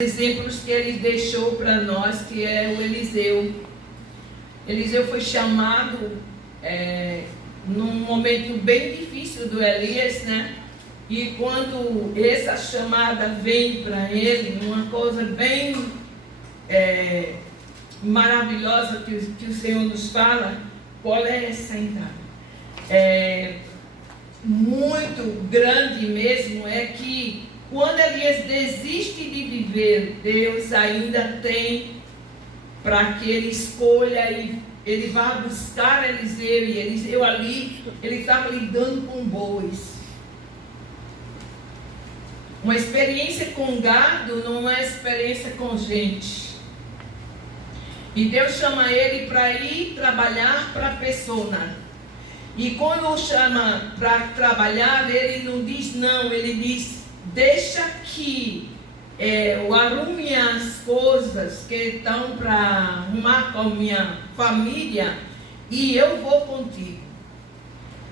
Exemplos que ele deixou para nós, que é o Eliseu. Eliseu foi chamado num momento bem difícil do Elias, né? E quando essa chamada vem para ele, uma coisa bem maravilhosa que o Senhor nos fala, qual é essa entrada? Muito grande mesmo é que quando Elias desiste de viver, Deus ainda tem para que ele escolha e ele vá buscar Eliseu. E Eliseu ali, ele estava lidando com bois. Uma experiência com gado não é experiência com gente. E Deus chama ele para ir trabalhar para a persona. E quando o chama para trabalhar, ele não diz não, ele diz: deixa que eu arrume as coisas que estão para arrumar com a minha família e eu vou contigo.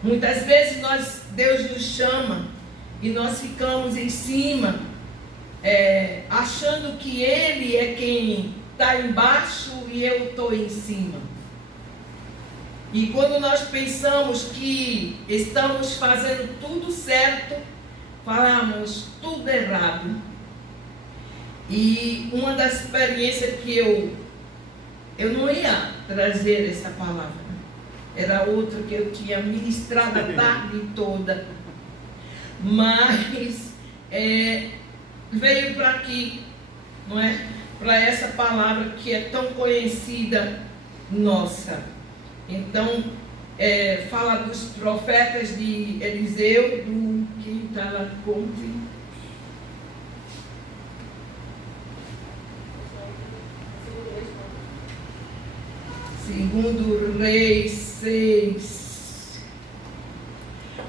Muitas vezes Deus nos chama e nós ficamos em cima, achando que Ele é quem está embaixo e eu estou em cima. E quando nós pensamos que estamos fazendo tudo certo, falamos tudo errado. E uma das experiências que eu não ia trazer essa palavra, era outra que eu tinha ministrado a tarde toda, mas veio para aqui, não é? Para essa palavra que é tão conhecida nossa. Então, fala dos profetas de Eliseu, do que está lá contra. Segundo Reis 6.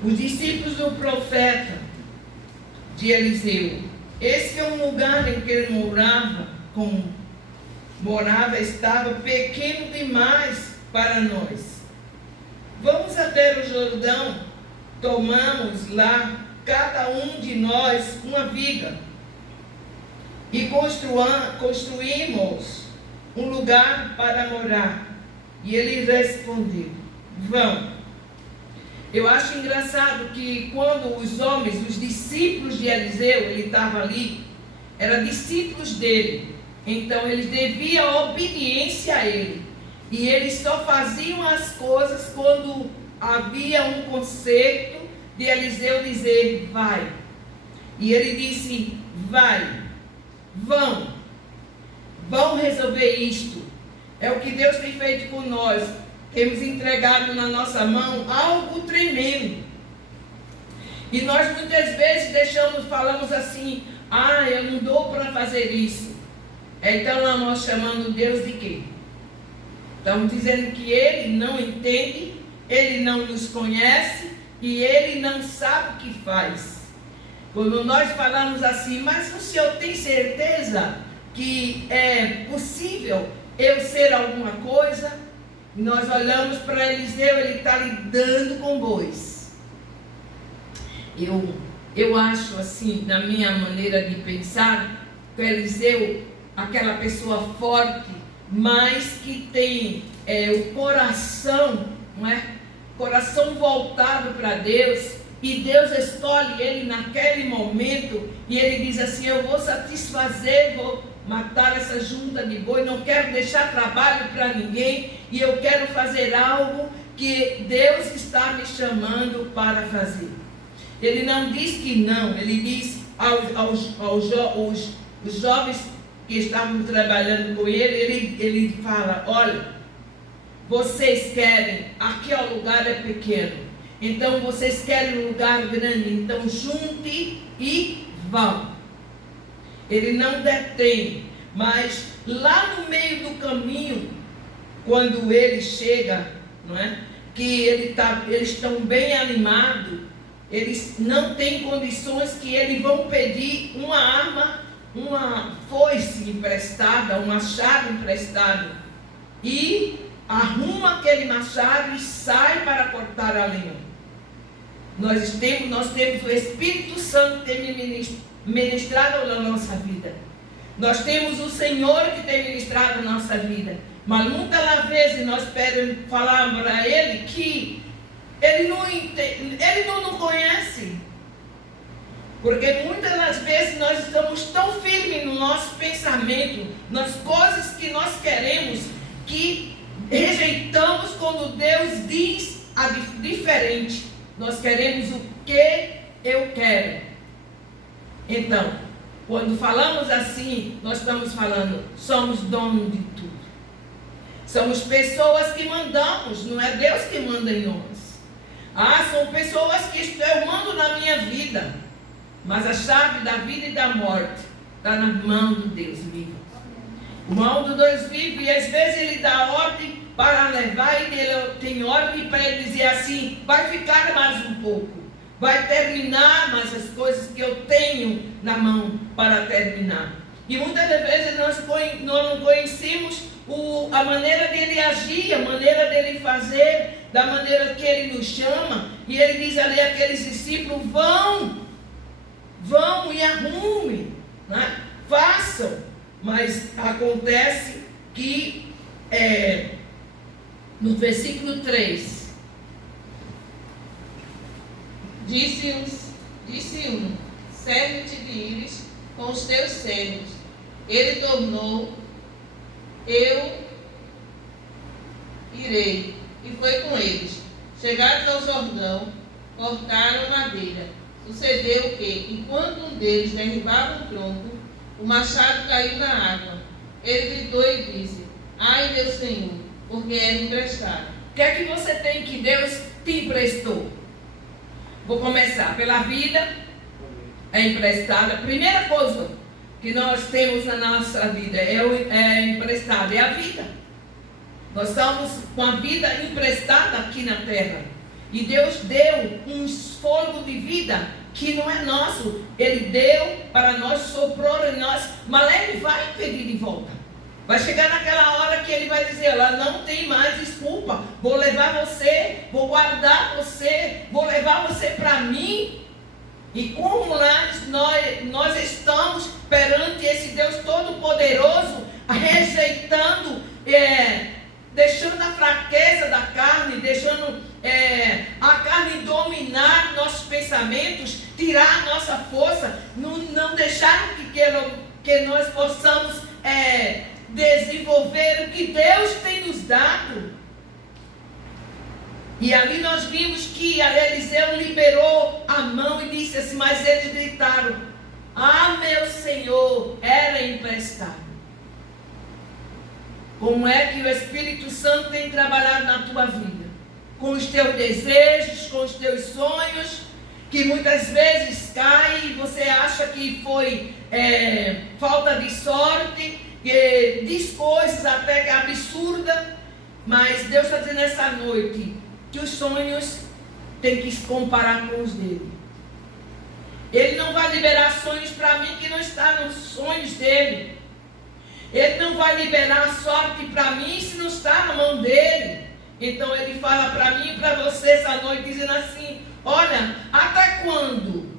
Os discípulos do profeta de Eliseu. Esse é um lugar em que ele morava, estava pequeno demais para nós. Vamos até o Jordão, tomamos lá, cada um de nós, uma viga, e construímos um lugar para morar. E ele respondeu: vão. Eu acho engraçado que quando os homens, os discípulos de Eliseu, ele estava ali, eram discípulos dele, então eles deviam obediência a ele. E eles só faziam as coisas quando havia um conceito de Eliseu dizer: vai. E ele disse: vai, vão resolver isto. É o que Deus tem feito com nós. Temos entregado na nossa mão algo tremendo. E nós muitas vezes falamos assim: eu não dou para fazer isso. Então nós chamando Deus de quê? Estamos dizendo que Ele não entende, Ele não nos conhece e Ele não sabe o que faz. Quando nós falamos assim: mas o Senhor tem certeza que é possível eu ser alguma coisa? Nós olhamos para Eliseu, ele está lidando com bois. Eu acho assim, na minha maneira de pensar, que Eliseu, aquela pessoa forte, mas que tem o coração, não é? Coração voltado para Deus, e Deus escolhe ele naquele momento, e ele diz assim: eu vou satisfazer, vou matar essa junta de boi, não quero deixar trabalho para ninguém, e eu quero fazer algo que Deus está me chamando para fazer. Ele não diz que não, ele diz os jovens que estavam trabalhando com ele fala: olha, vocês querem, aqui o lugar é pequeno, então vocês querem um lugar grande, então junte e vão. Ele não detém, mas lá no meio do caminho, quando ele chega, não é? Que eles estão bem animados, eles não têm condições, que eles vão pedir uma arma, uma foice emprestada, um machado emprestado, e arruma aquele machado e sai para cortar a lenha. Nós temos o Espírito Santo tem ministrado na nossa vida. Nós temos o Senhor que tem ministrado a nossa vida. Mas muitas das vezes nós falamos para Ele que Ele não nos conhece. Porque muitas das vezes nós estamos tão firmes no nosso pensamento, nas coisas que nós queremos, que rejeitamos quando Deus diz diferente. Nós queremos o que eu quero. Então, quando falamos assim, nós estamos falando, somos donos de tudo. Somos pessoas que mandamos, não é Deus que manda em nós. São pessoas que eu mando na minha vida. Mas a chave da vida e da morte está na mão do Deus vivo. O mão do Deus vivo, e às vezes Ele dá ordem para levar, e Ele tem ordem para Ele dizer assim, vai ficar mais um pouco. Vai terminar mais as coisas que eu tenho na mão para terminar. E muitas das vezes nós não conhecemos a maneira dele agir, a maneira dele fazer, da maneira que ele nos chama. E ele diz ali àqueles discípulos, vão e arrumem, né? Façam. Mas acontece que no versículo 3, Disse um, serve-te de ires com os teus servos. Ele tornou, eu irei. E foi com eles. Chegados ao Jordão, cortaram madeira. Sucedeu que, enquanto um deles derribava um tronco, o machado caiu na água. Ele gritou e disse, ai meu Senhor, porque é emprestado. O que é que você tem que Deus te emprestou? Vou começar pela vida, é emprestada. A primeira coisa que nós temos na nossa vida é emprestada, é a vida. Nós estamos com a vida emprestada aqui na terra. E Deus deu um fôlego de vida que não é nosso. Ele deu para nós, soprou em nós, mas Ele vai pedir de volta. Vai chegar naquela hora que Ele vai dizer, ela não tem mais desculpa, vou levar você, vou guardar você, vou levar você para mim. E como nós estamos perante esse Deus Todo-Poderoso, rejeitando, deixando a fraqueza da carne, deixando a carne dominar nossos pensamentos, tirar a nossa força, não deixar que nós possamos desenvolver o que Deus tem nos dado. E ali nós vimos que Eliseu liberou a mão e disse assim, mas eles gritaram, meu Senhor, era emprestado. Como é que o Espírito Santo tem trabalhado na tua vida? Com os teus desejos, com os teus sonhos, que muitas vezes cai e você acha que foi falta de sorte, que diz coisas até que é absurda, mas Deus está dizendo essa noite que os sonhos tem que se comparar com os dele. Ele não vai liberar sonhos para mim que não está nos sonhos dele. Ele não vai liberar sorte para mim se não está na mão dele. Então ele fala para mim e para você essa noite dizendo assim, olha, até quando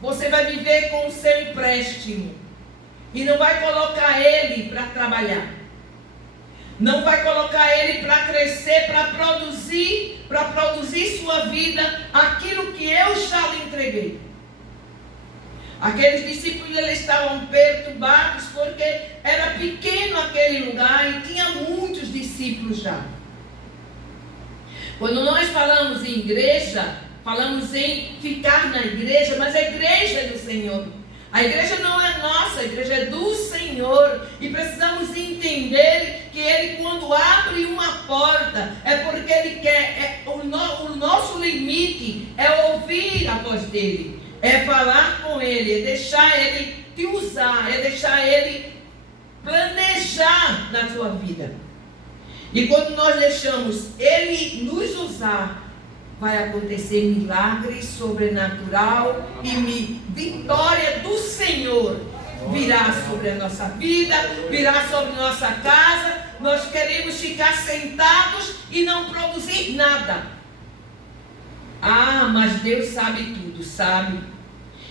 você vai viver com o seu empréstimo e não vai colocar ele para trabalhar? Não vai colocar ele para crescer, para produzir sua vida, aquilo que eu já lhe entreguei. Aqueles discípulos eles estavam perturbados porque era pequeno aquele lugar e tinha muitos discípulos já. Quando nós falamos em igreja, falamos em ficar na igreja, mas a igreja é do Senhor. A igreja não é nossa, a igreja é do Senhor. E precisamos entender que Ele, quando abre uma porta, é porque Ele quer. O nosso limite é ouvir a voz dEle, é falar com Ele, é deixar Ele te usar, é deixar Ele planejar na sua vida. E quando nós deixamos Ele nos usar, vai acontecer milagre sobrenatural e vitória do Senhor virá sobre a nossa vida, virá sobre a nossa casa. Nós queremos ficar sentados e não produzir nada. Mas Deus sabe tudo, sabe?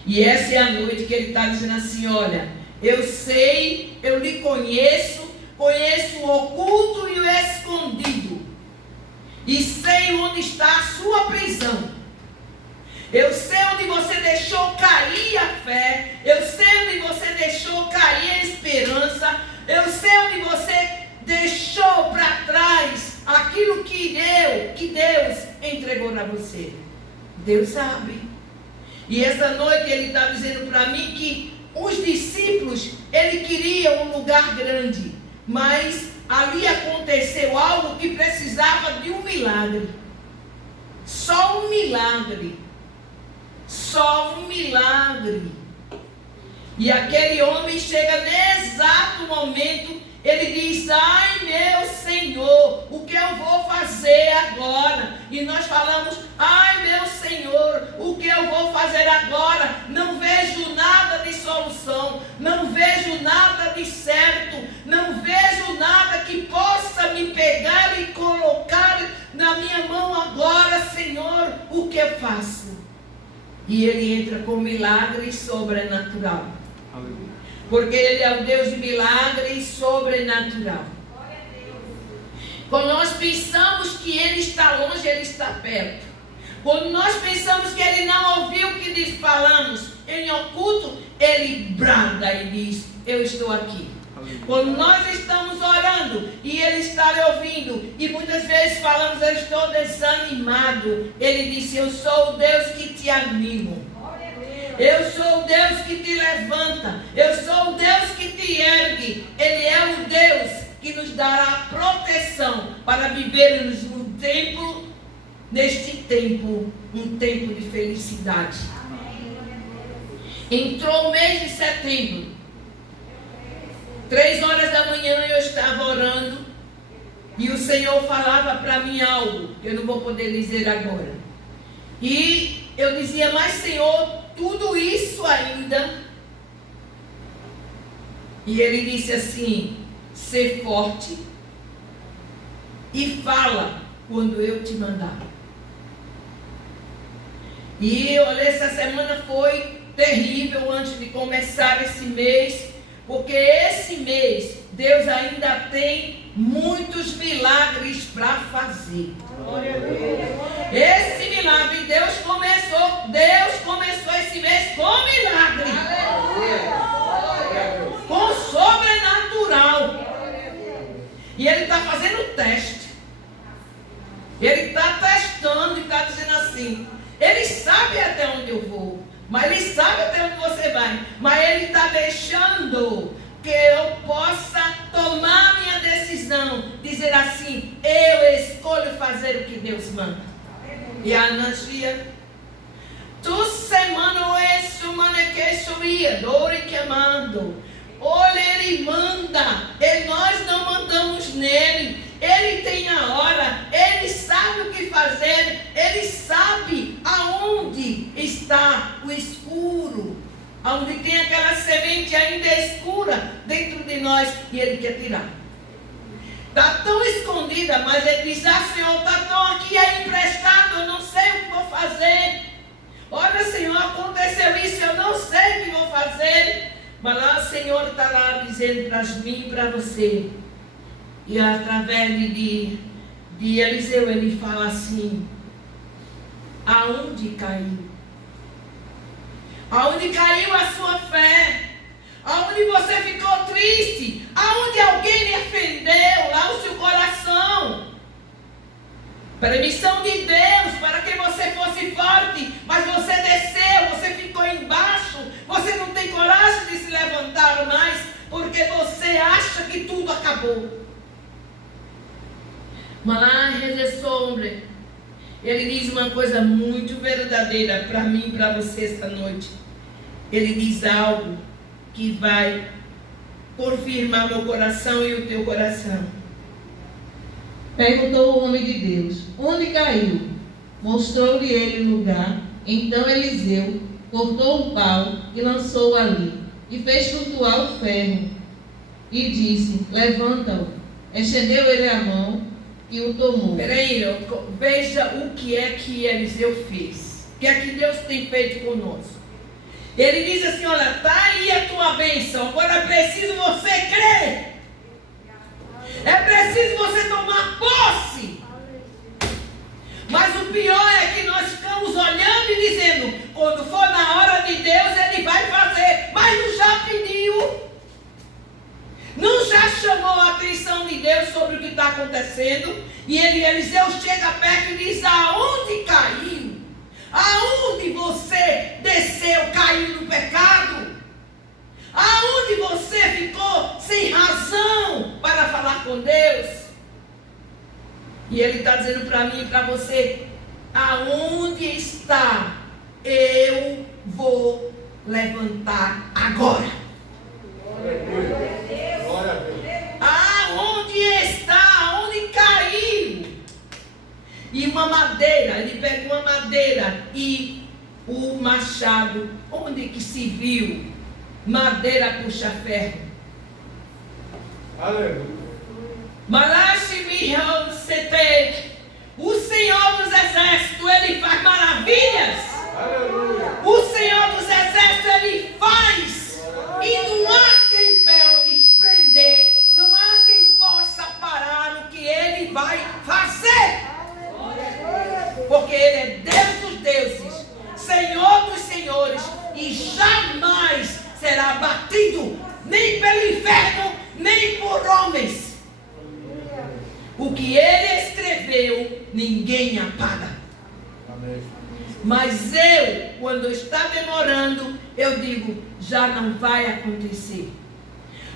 E essa é a noite que Ele está dizendo assim, olha, Eu sei, eu lhe conheço, conheço o oculto e o escondido. E sei onde está a sua prisão. Eu sei onde você deixou cair a fé. Eu sei onde você deixou cair a esperança. Eu sei onde você deixou para trás aquilo que Deus entregou a você. Deus sabe. E essa noite Ele está dizendo para mim que os discípulos, Ele queria um lugar grande, mas ali aconteceu algo que precisava de um milagre. Só um milagre. Só um milagre. E aquele homem chega no exato momento, ele diz: ai meu Senhor, o que eu vou fazer agora? E nós falamos: ai meu Senhor, o que eu vou fazer agora? Não vejo nada de solução, não vejo nada de certo, não vejo nada que possa me pegar e colocar na minha mão agora, Senhor, o que eu faço? E ele entra com milagre sobrenatural. Aleluia. Porque Ele é o Deus de milagre sobrenatural. Quando nós pensamos que Ele está longe, Ele está perto. Quando nós pensamos que Ele não ouviu o que falamos em oculto, Ele brada e diz: eu estou aqui. Quando nós estamos orando e Ele está lhe ouvindo, e muitas vezes falamos: eu estou desanimado, Ele disse: eu sou o Deus que te animo. Eu sou o Deus que te levanta. Eu sou o Deus que te ergue. Ele é o Deus que nos dará proteção para vivermos neste tempo, um tempo de felicidade. Entrou o mês de setembro. 3 horas da manhã eu estava orando e o Senhor falava para mim algo que eu não vou poder dizer agora. E eu dizia: mas Senhor, tudo isso ainda? E Ele disse assim: ser forte e fala quando eu te mandar. E olha, essa semana foi terrível antes de começar esse mês. Porque esse mês Deus ainda tem muitos milagres para fazer. Esse milagre Deus começou esse mês com milagre. Com sobrenatural. E Ele está fazendo teste. Ele está testando e está dizendo assim: Ele sabe até onde eu vou. Mas Ele sabe até onde você vai. Mas Ele está deixando que eu possa tomar minha decisão. Dizer assim: eu escolho fazer o que Deus manda. E a Nantia, tu semana isso, manequeixoria, dor e queimando. Olha, Ele manda. Nós não mandamos nele. Ele tem a hora, Ele sabe o que fazer, Ele sabe aonde está o escuro, aonde tem aquela semente ainda escura dentro de nós e Ele quer tirar. Está tão escondida, mas Ele diz: ah, Senhor, está tão aqui emprestado, eu não sei o que vou fazer. Olha, Senhor, aconteceu isso, eu não sei o que vou fazer. Mas lá o Senhor está lá dizendo para mim e para você. E através de Eliseu, ele fala assim: aonde caiu? Aonde caiu a sua fé? Aonde você ficou triste? Aonde alguém lhe ofendeu? Lá o seu coração. Permissão de Deus para que você fosse forte, mas você desceu, você ficou embaixo, você não tem coragem de se levantar mais, porque você acha que tudo acabou. Mas esse homem, ele diz uma coisa muito verdadeira para mim e para você esta noite. Ele diz algo que vai confirmar meu coração e o teu coração. Perguntou o homem de Deus: onde caiu? Mostrou-lhe ele o lugar. Então Eliseu cortou um pau e lançou-o ali, e fez flutuar o ferro, e disse: levanta-o. Estendeu ele a mão e o tomou. Peraí, veja o que é que Eliseu fez. O que é que Deus tem feito conosco. Ele diz assim, olha, está aí a tua bênção, agora é preciso você crer. É preciso você tomar posse. Mas o pior é que nós ficamos olhando e dizendo, quando for na hora de Deus, Ele vai fazer. Mas não já pediu? Não já chamou a atenção de Deus sobre o que está acontecendo? E Eliseu chega perto e diz, aonde caiu? Aonde você desceu, caiu no pecado? Aonde você ficou sem razão para falar com Deus? E Ele está dizendo para mim e para você, aonde está? Eu vou levantar agora. Aonde está? Aonde caiu? E uma madeira, ele pega uma madeira e o machado, onde que se viu? Madeira puxa ferro. Aleluia. O Senhor dos Exércitos, Ele faz maravilhas. Aleluia. O Senhor dos Exércitos, Ele faz. E não há quem pode prender, não há quem possa parar o que Ele vai fazer. Porque Ele é Deus dos deuses, Senhor dos senhores, e jamais será abatido, nem pelo inferno, nem por homens. O que Ele escreveu, ninguém apaga. Amém. Mas eu, quando está demorando, eu digo, já não vai acontecer.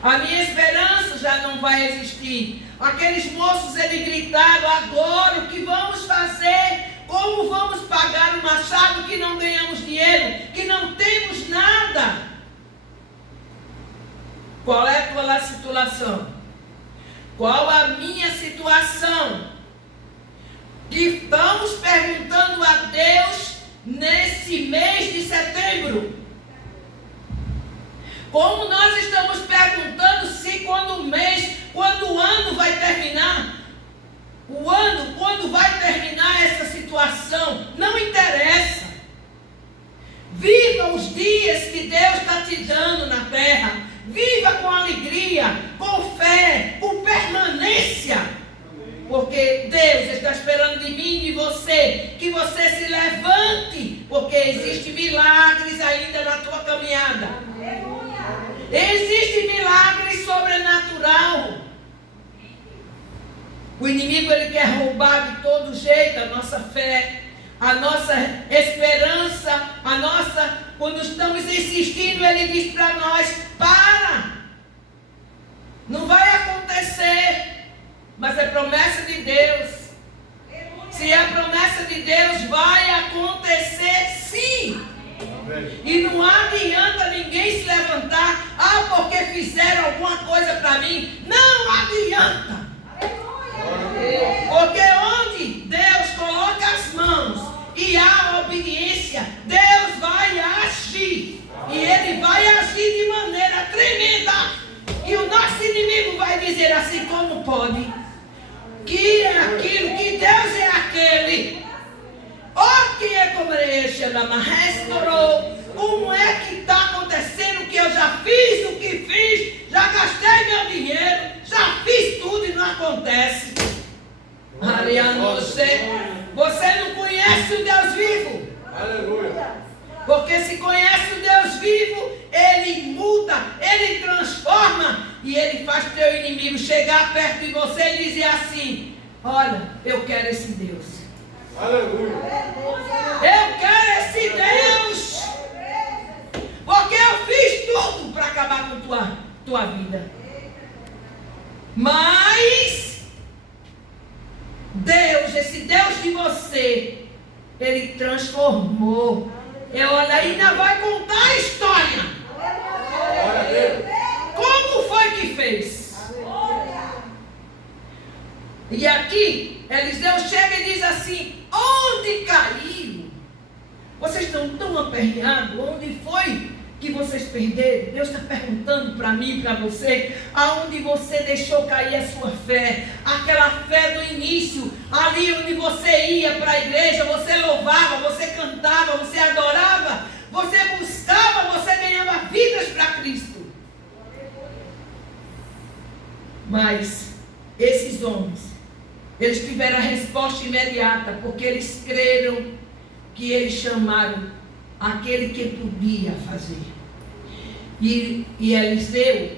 A minha esperança já não vai existir. Aqueles moços, eles gritaram, agora o que vamos fazer? Como vamos pagar o machado que não ganhamos dinheiro, que não temos nada? Qual é a tua situação? Qual a minha situação? Que estamos perguntando a Deus nesse mês de setembro. Como nós estamos perguntando se quando o ano vai terminar, quando vai terminar essa situação, não interessa. Viva os dias que Deus está te dando na terra. Viva com alegria, com fé, com permanência. Porque Deus está esperando de mim e de você, que você se levante, porque existem milagres ainda na tua caminhada. Existe milagre sobrenatural. O inimigo, ele quer roubar de todo jeito a nossa fé, a nossa esperança, quando estamos insistindo, ele diz para nós, para, não vai acontecer. Mas é promessa de Deus. Se é promessa de Deus, vai acontecer sim. E não adianta ninguém se levantar, porque fizeram alguma coisa para mim. Não adianta. Porque onde Deus coloca as mãos e há obediência, Deus vai agir. E Ele vai agir de maneira tremenda. E o nosso inimigo vai dizer assim, como pode? Que é aquilo, que Deus é aquele. Que é como como é que está acontecendo o que eu já fiz, o que fiz, já gastei meu dinheiro, já fiz tudo e não acontece. Você não conhece o Deus vivo. Aleluia. Porque se conhece o Deus vivo, Ele muda, Ele transforma e Ele faz teu inimigo chegar perto de você e dizer assim, olha, eu quero esse Deus. Aleluia. Eu quero esse Deus. Porque eu fiz tudo para acabar com tua vida. Mas Deus, esse Deus de você, Ele transformou. Olha, ainda vai contar a história. Como foi que fez? E aqui, Eliseu chega e diz assim, onde caiu? Vocês estão tão aperreados, onde foi que vocês perderam? Deus está perguntando para mim e para você, aonde você deixou cair a sua fé, aquela fé do início, ali onde você ia para a igreja, você louvava, você cantava, você adorava, você buscava, você ganhava vidas para Cristo. Mas esses homens, eles tiveram a resposta imediata, porque eles creram que eles chamaram aquele que podia fazer. E Eliseu,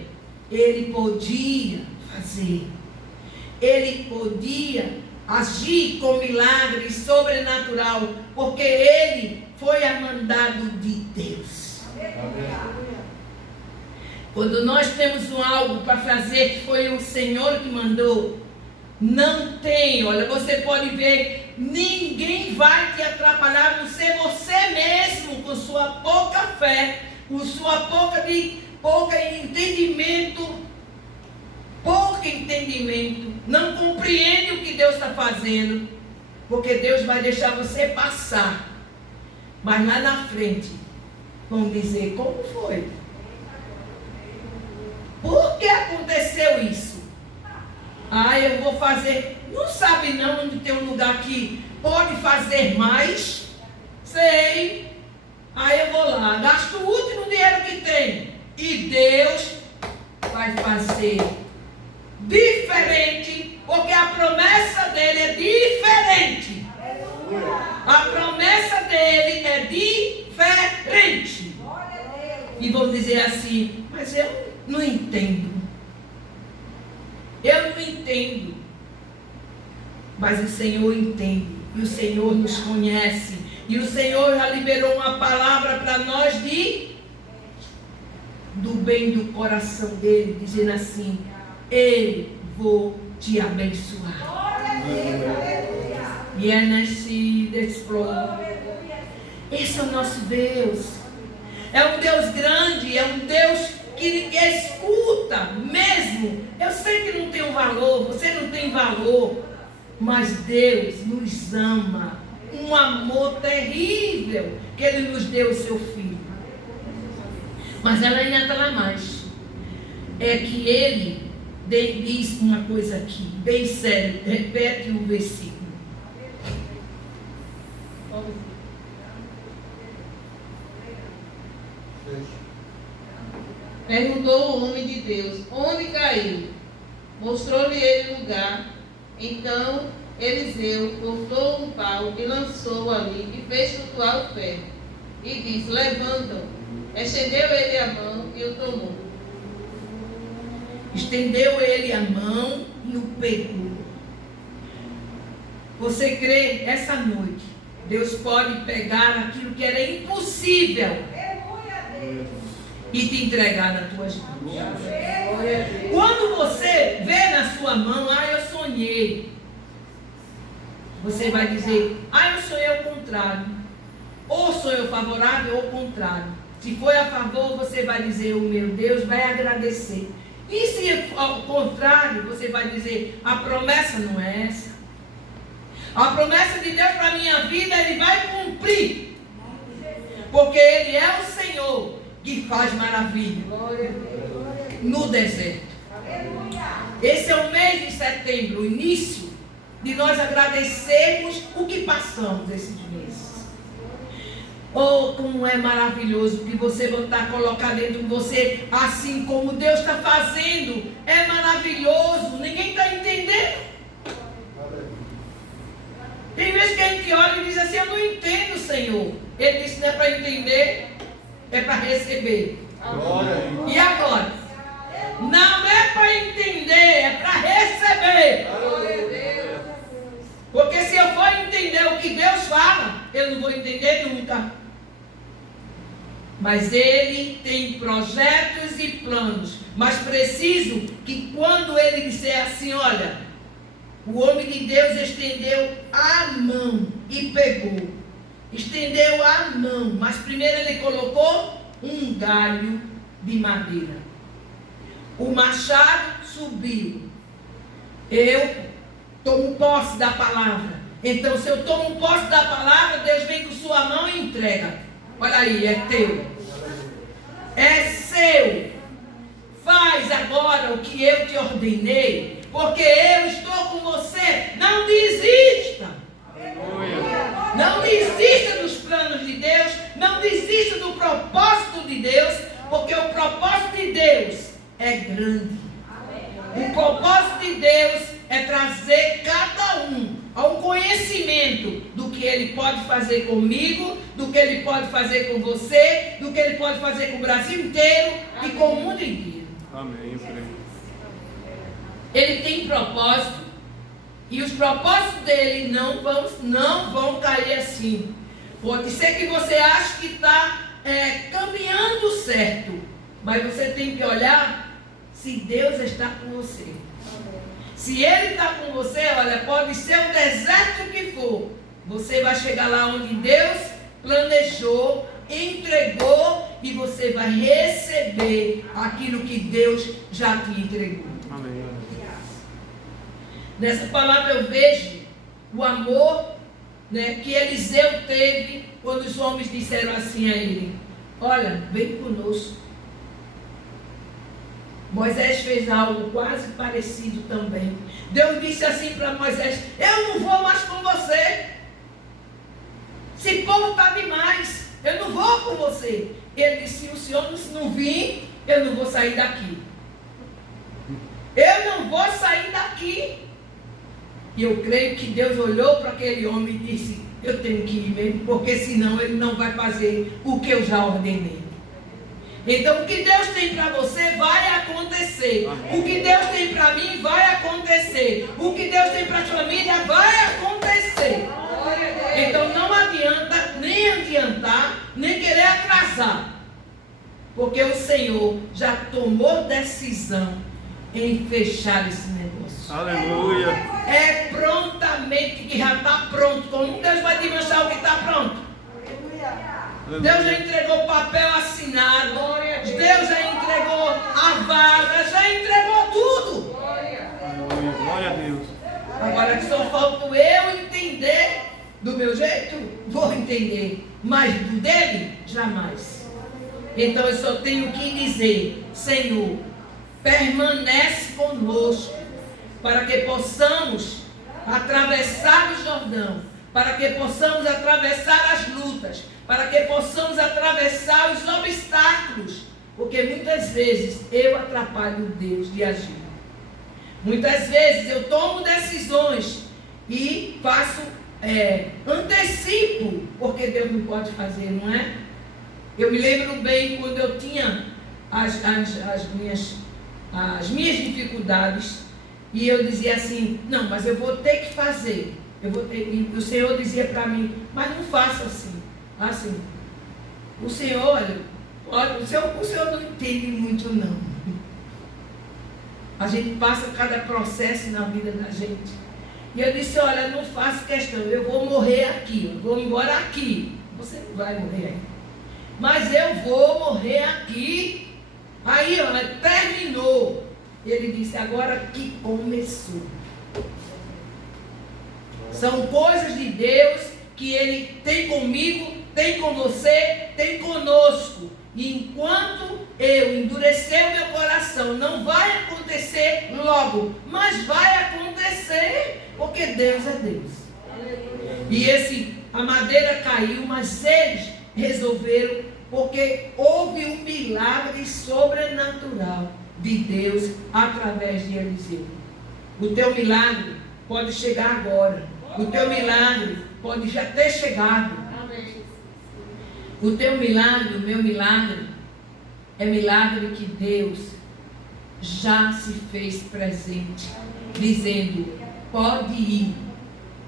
ele podia fazer. Ele podia agir com milagres sobrenatural, porque ele foi a mandado de Deus. Amém. Quando nós temos algo para fazer que foi o Senhor que mandou, não tem, olha, você pode ver, ninguém vai te atrapalhar, a não ser você mesmo, com sua pouca fé, com sua pouco entendimento, não compreende o que Deus está fazendo, porque Deus vai deixar você passar, mas lá na frente vão dizer, como foi? Por que aconteceu isso? Eu vou fazer, não sabe não onde tem um lugar que pode fazer mais? Sei. Eu vou lá, gasto o último dinheiro que tem, e Deus vai fazer diferente, porque a promessa dele é diferente. A promessa dele é diferente. E vou dizer assim, mas eu não entendo. Eu não entendo. Mas o Senhor entende. E o Senhor nos conhece. E o Senhor já liberou uma palavra para nós do bem do coração dele, dizendo assim, eu vou te abençoar. E é nesse desplome. Esse é o nosso Deus. É um Deus grande, é um Deus que escuta mesmo. Eu sei que não tem um valor, você não tem valor, mas Deus nos ama. Um amor terrível que Ele nos deu o seu Filho. Mas ela ainda está lá mais. É que Ele diz uma coisa aqui, bem sério, repete o versículo. Perguntou o homem de Deus, onde caiu? Mostrou-lhe ele o lugar. Então Eliseu cortou um pau e lançou ali e fez flutuar o ferro. E disse, levanta-o. Estendeu ele a mão e o tomou. Estendeu ele a mão e o pegou. Você crê, essa noite, Deus pode pegar aquilo que era impossível e te entregar nas tuas mãos. Quando você vê na sua mão, eu sonhei. Você vai dizer, eu sonhei o contrário. Ou sonhei favorável ou o contrário. Se foi a favor, você vai dizer, o meu Deus vai agradecer. E se ao contrário, você vai dizer, a promessa não é essa. A promessa de Deus para a minha vida, Ele vai cumprir. Porque Ele é o Senhor que faz maravilha no deserto. Esse é o mês de setembro, o início de nós agradecermos o que passamos esses meses. Oh, como é maravilhoso que você botar, colocar dentro de você, assim como Deus está fazendo. É maravilhoso, ninguém está entendendo. Tem vezes que a gente olha e diz assim, eu não entendo, Senhor. Ele disse, não é para entender, é para receber. E agora? Não é para entender, é para receber. Porque se eu for entender o que Deus fala, eu não vou entender nunca. Mas Ele tem projetos e planos. Mas preciso que quando Ele disser assim, olha, o homem de Deus estendeu a mão e pegou. Estendeu a mão, mas primeiro ele colocou um galho de madeira. O machado subiu. Eu tomo posse da palavra. Então, se eu tomo posse da palavra, Deus vem com sua mão e entrega. Olha aí, é teu. É seu. Faz agora o que eu te ordenei, porque eu estou com você. Não desista. Não desista dos planos de Deus. Não desista do propósito de Deus, porque o propósito de Deus é grande. O propósito de Deus é trazer cada um ao conhecimento do que Ele pode fazer comigo, do que Ele pode fazer com você, do que Ele pode fazer com o Brasil inteiro e com o mundo inteiro. Amém. Ele tem propósito e os propósitos dele não vão cair assim. Pode ser que você ache que está caminhando certo, mas você tem que olhar se Deus está com você. Se Ele está com você, olha, pode ser o deserto que for, você vai chegar lá onde Deus planejou, entregou, e você vai receber aquilo que Deus já te entregou. Amém. Nessa palavra eu vejo o amor, né, que Eliseu teve quando os homens disseram assim a ele: olha, vem conosco. Moisés fez algo quase parecido também. Deus disse assim para Moisés: eu não vou mais com você. Esse povo está demais, eu não vou com você. Ele disse: se o Senhor não vir, eu não vou sair daqui. Eu não vou sair daqui. E eu creio que Deus olhou para aquele homem e disse: eu tenho que ir mesmo, porque senão ele não vai fazer o que eu já ordenei. Então o que Deus tem para você vai acontecer. O que Deus tem para mim vai acontecer. O que Deus tem para a sua família vai acontecer. Então não adianta nem adiantar, nem querer atrasar. Porque o Senhor já tomou decisão em fechar esse negócio. Aleluia. É prontamente que já está pronto. Como Deus vai desmanchar o que está pronto? Deus já entregou o papel assinado. Deus já entregou a vara, já entregou tudo. Glória a Deus. Agora que só falta eu entender do meu jeito, vou entender. Mas do dele, jamais. Então eu só tenho que dizer: Senhor, permanece conosco, para que possamos atravessar o Jordão, para que possamos atravessar as lutas, para que possamos atravessar os obstáculos, porque muitas vezes eu atrapalho Deus de agir. Muitas vezes eu tomo decisões e faço, antecipo, porque Deus não pode fazer, não é? Eu me lembro bem quando eu tinha as minhas dificuldades, e eu dizia assim: não, mas eu vou ter que fazer. E o Senhor dizia para mim: mas não faça assim. Assim, o Senhor, olha, o Senhor não entende muito não. A gente passa cada processo na vida da gente. E eu disse: olha, não faço questão, eu vou morrer aqui, eu vou embora aqui. Você não vai morrer aí, mas eu vou morrer aqui. Aí, olha, terminou. Ele disse: agora que começou. São coisas de Deus que Ele tem comigo, tem com você, tem conosco. E enquanto eu endurecer o meu coração, não vai acontecer logo, mas vai acontecer, porque Deus é Deus. E a madeira caiu, mas eles resolveram, porque houve um milagre sobrenatural de Deus através de Eliseu. O teu milagre pode chegar agora. O teu milagre pode já ter chegado. O teu milagre, o meu milagre, é milagre que Deus já se fez presente, dizendo: pode ir,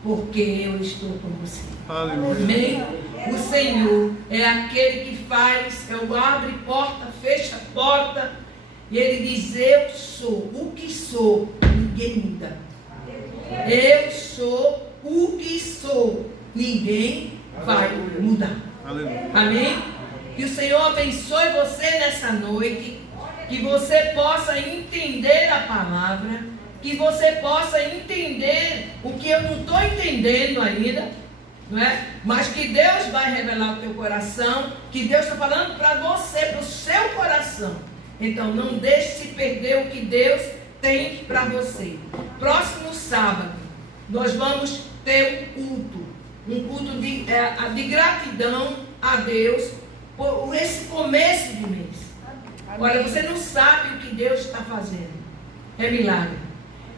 porque eu estou com você. Aleluia. Amém? O Senhor é aquele que faz, abre porta, fecha porta, e Ele diz: eu sou o que sou, ninguém muda. Eu sou o que sou, ninguém vai mudar. Aleluia. Amém? Que o Senhor abençoe você nessa noite, que você possa entender a palavra, que você possa entender o que eu não estou entendendo ainda, não é? Mas que Deus vai revelar o teu coração, que Deus está falando para você, para o seu coração. Então não deixe se perder o que Deus tem para você. Próximo sábado nós vamos ter um culto de gratidão a Deus por esse começo de mês. Olha, você não sabe o que Deus está fazendo. É milagre.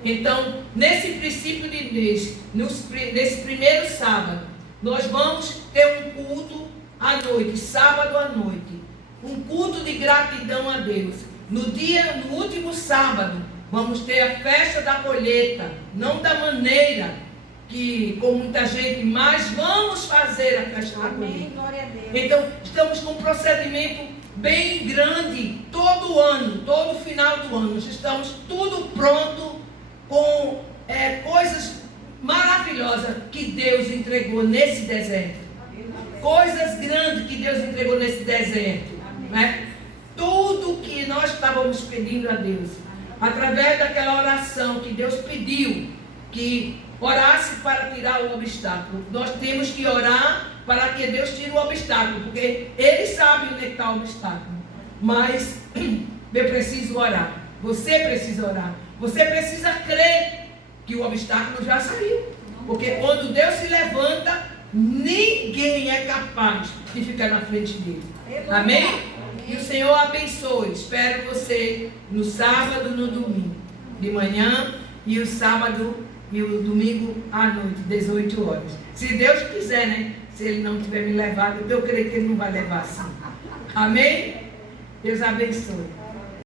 Então, nesse princípio de mês, nesse primeiro sábado, nós vamos ter um culto à noite, sábado à noite. Um culto de gratidão a Deus. No último sábado, vamos ter a festa da colheita. Não da maneira que com muita gente, mas vamos fazer a festa da colheita. Glória a Deus. Então, estamos com um procedimento bem grande, todo ano, todo final do ano. Estamos tudo pronto com coisas maravilhosas que Deus entregou nesse deserto. Coisas grandes que Deus entregou nesse deserto. Né? Tudo que nós estávamos pedindo a Deus, através daquela oração que Deus pediu, que orasse para tirar o obstáculo. Nós temos que orar para que Deus tire o obstáculo, porque Ele sabe onde está o obstáculo. Mas eu preciso orar. Você precisa orar. Você precisa crer que o obstáculo já saiu. Porque quando Deus se levanta, ninguém é capaz de ficar na frente dele. Amém? E o Senhor abençoe. Espero você no sábado e no domingo, de manhã, e o sábado e o domingo à noite, 18 horas. Se Deus quiser, né? Se Ele não tiver me levado, eu creio que Ele não vai levar assim. Amém? Deus abençoe.